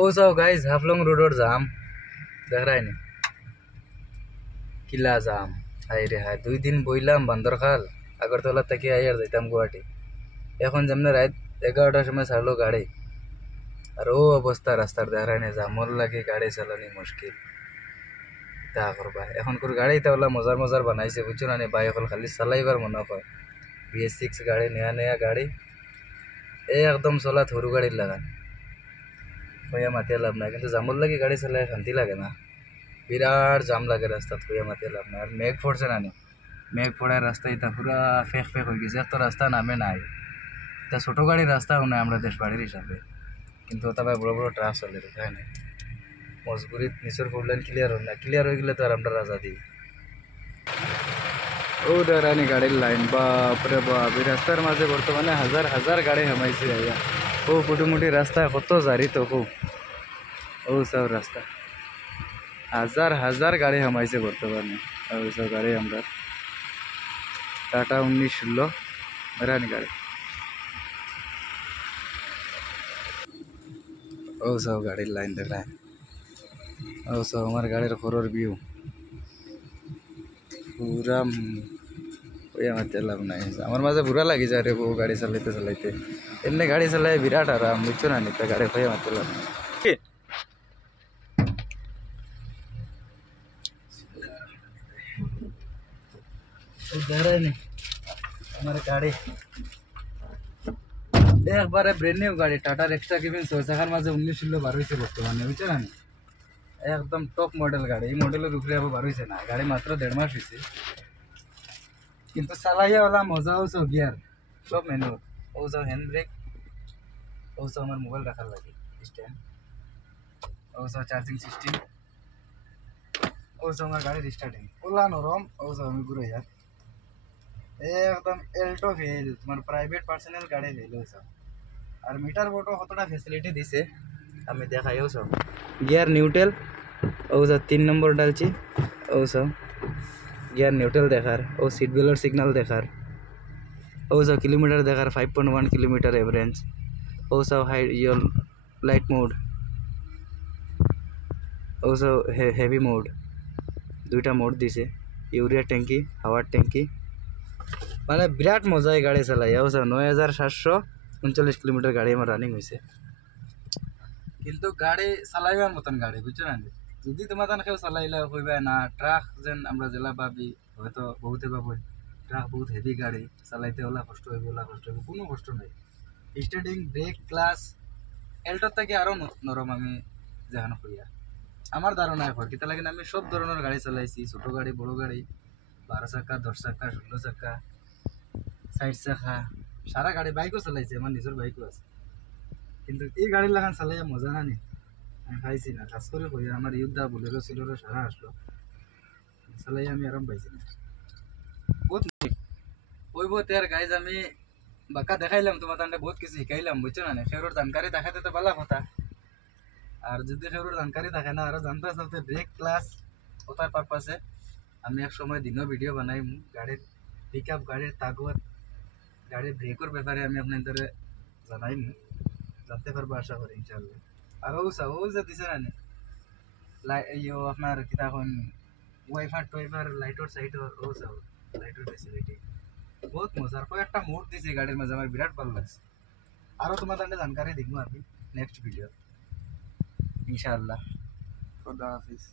ও সব গাইজ হাফলং রোডর জাম দেখ রায় নি কিলা জাম। হাই রে হাই, 2 দিন বইলাম বান্দরখাল আগরতলা থেকে আইয়ার যাইতাম গুয়াহাটি। এখন যেমন রাত 11টার সময় ছাড়লো গাড়ি, আর ও অবস্থা রাস্তার দেখ রায় নি, জামর লাগে গাড়ি চালানি মুশকিল। তা করবা এখন কোর গাড়ি তাহলে মজার মজার বানাইছে বুঝছো না, বাইক হল খালি চালাইবার মনে হয়। BS6 গাড়ি, নয়া নয়া গাড়ি, এই একদম চলা সরু গাড়ির লাগান কইয়া মাতিয়ে লাভ নাই, কিন্তু জামর লাগে গাড়ি চালাই শান্তি লাগে না। বিরাট জাম লাগে রাস্তাত, কইয়া মাতিয়ে লাভ নাই। আর মেঘ পড়ছে না নি, মেঘ পড়ার রাস্তা এটা পুরা ফেক ফেক হয়ে গেছে, তো রাস্তা নামে নাই। তা ছোটো গাড়ির রাস্তাও নাই আমরা দেশ বাড়ির হিসাবে, কিন্তু তবে বড় বড় ট্রাক চলে তাই না। মজবুরিত নিচের প্রবলেম ক্লিয়ার হয় না, ক্লিয়ার হয়ে গেলে তো আর আমরা রাজা দিই। ও দাঁড়ানি গাড়ির লাইন, বাপরে বাপ, এই রাস্তার মাঝে বর্তমানে হাজার হাজার গাড়ি হামাইছে আইয়া। ও কুটুমুটি রাস্তা কত জারি তো খুব, ও সব রাস্তা হাজার হাজার গাড়ি হামাইছে বর্তমানে। ওই সব গাড়ি আমরা টাটা 1916 রানি গাড়ি, ও সব গাড়ির লাইন দেখায়। ও সব আমার গাড়ির খরর ভিউ পুরা ওই আমার লাভ নাই। আমার মাঝে বুড়া লাগি যায় রে বউ গাড়ি চালাইতে চালাইতে, এমনি গাড়ি চালাই বিরাট আরাম বুঝছো না, নিতে গাড়ি হয়ে মারতে লাভ নাই। আমার গাড়ি একবারে ব্রেন্ড নিউ গাড়ি, টাটার এক্সট্রা কেবিন 6 চাকার মাঝে 1916 বার হয়েছে বর্তমানে বুঝছো না, একদম টপ মডেল গাড়ি। এই মডেলের উপরে আবার বার হয়েছে না, গাড়ি মাত্র 1.5 মাস হয়েছে, কিন্তু চালাইয়া ওলা মজাও সব গিয়ার সব ম্যানুয়াল। ও সব হ্যান্ড ব্রেক, ও সব আমার মোবাইল রাখার লাগে স্ট্যান্ড, ও সব চার্জিং সিস্টেম, ও সব আমার গাড়ির স্টার্টিং ওলা নরম। ও সব আমি ঘুরে যার একদম এল্টো ফেল, তোমার প্রাইভেট পার্সোনাল গাড়ি ফেল ও সব। আর মিটার বোর্ডও কতটা ফ্যাসিলিটি দিছে আমি দেখাইও সব। গিয়ার নিউট্রাল, ও সব 3 নম্বর ডালছি, ও সব গিয়ার নিউট্রাল দেখার, ও সিট বেল্টের সিগনাল দেখার, ও সব কিলোমিটার দেখার 5.1 কিলোমিটার এভারেজ, ও সব হাই ইয়র লাইট মোড, ও সব হেভি মোড, 2টা মোড দিছে, ইউরিয়া ট্যাঙ্কি হাওয়ার ট্যাঙ্কি, মানে বিরাট মজা এই গাড়ি চালাই। ও সব 9739 কিলোমিটার গাড়ি আমার রানিং হয়েছে, কিন্তু গাড়ি চালাইবার মতন গাড়ি বুঝছো না। যদি তোমার কেউ চালাইলে কইবা না ট্রাক যেন আমরা জেলা ভাবি, হয়তো বহুতে ভাবো ট্রাক বহুত হেভি গাড়ি চালাইতে ওলা কষ্ট হইব, ওলা কষ্ট হইব, কোনো কষ্ট নাই। স্টার্টিং ব্রেক ক্লাস এল্টোর থেকে আরও নরম আমি যেখানে কইয়া আমার ধারণা হয়। কিতা লাগে আমি সব ধরনের গাড়ি চালাইছি, ছোট গাড়ি বড় গাড়ি, 12 চাকা 10 চাকা 16 চাকা 60 চাকা, সারা গাড়ি, বাইকও চালাইছে, আমার নিজের বাইকও আছে, কিন্তু এই গাড়ির লাগান চালাইয়া মজা না নি আমি পাইছি না। খাস করে কই আমার ইউদ্ধা বোলেরো সিলোরো সারা আসলো, চালাইয়া আমি আরাম পাইছি না বহুত। ওই তের গাইজ আমি বাঁকা দেখাইলাম তোমার তান্ডে বহুত কিছু শিখাইলাম বুঝছো না, সেগুলোর জানকারি দেখাতে তো ভালো কথা। আর যদি সেগুলোর জানকারি থাকে না, আরো জানতে চাইতে ব্রেক ক্লাস ওটার পারপাসে আমি এক সময় দিনও ভিডিও বানাই গাড়ির পিক আপ, গাড়ির তাগত, গাড়ির ব্রেকর ব্যাপারে আমি আপনাদের জানাইম, জানতে পারবো আশা করি ইনশাল্লাহ। আর ও যে দিছে না আপনার কিতা এখন ওয়াইফার টোয়াইফার লাইটর সাইটর, ও সব লাইটর ফেসিলিটি বহুত মজার। কয়েকটা মোড দিছে গাড়ির মাঝে, আমার বিরাট ভালো লাগছে। আরও তোমার জানকারি দেখবো আমি নেক্সট ভিডিও ইনশাআল্লাহ। খুদা হাফিজ।